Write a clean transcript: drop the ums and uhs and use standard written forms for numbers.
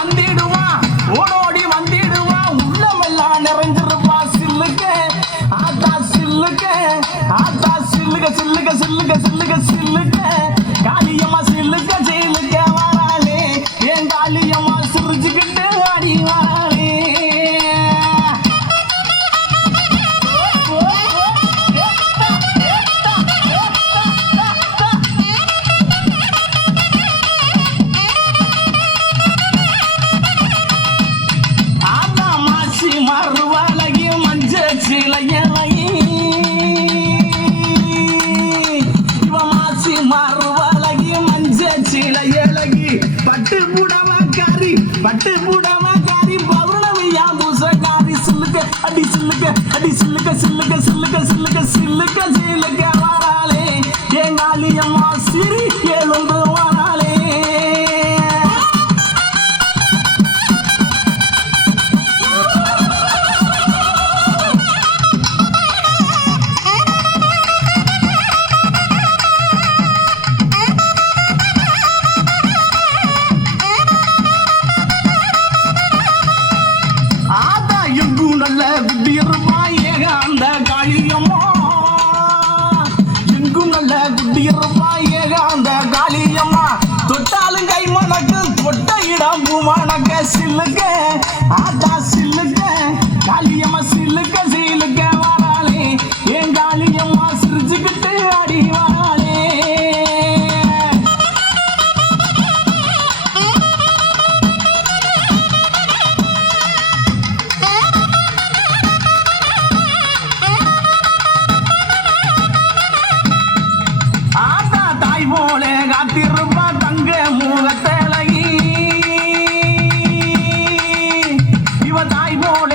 வந்திடுவா ஓடோடி வந்திடுவா உள்ளமெல்லாம் நிறைஞ்சிருப்பா சில்லுக்க ஆத்தா சில்லுக்க ஆத்தா சில்லுக சில்லுக சில்லுக சில்லுக சில்லுக்க காளியம்மா சில்லுக்க சில்லுக்க வராளே என் காளியம்மா சிரிச்சுக்கிட்டு அடி வராளே மறுவலகி மஞ்ச சிலையலகி இவ மாசி மறுவலகி மஞ்ச சிலையலகி பட்டு புடவக்காரி பௌர்ணமியா பூசக்காரி சில்லுக்க அடி சில்லுக்க அடி சில்லுக்க சில்லுக்க சில்லுக்க சில்லுக்க சில்லுக்க சில்லுக்க வராளே எங்காளியம்மா சிறி எழுந்து வராளே நல்ல குட்டியிருப்பா ஏகாந்த காளியம்மா எங்கும் நல்ல குட்டியிருப்பா ஏகாந்த காளியம்மா தொட்டாலும் கை மணக்கு தொட்ட இடம் பூமணக்க சில்லுக்க ஆத்தா சில்லுக்க காளியம்மா சில்லுக்க சில்லுக்க வராளே என் காளியம்மா சிரிச்சுக்கிட்டு அடி வராளே போல காத்திருப்பா தங்க முகத்தலகி இவ தாய் போல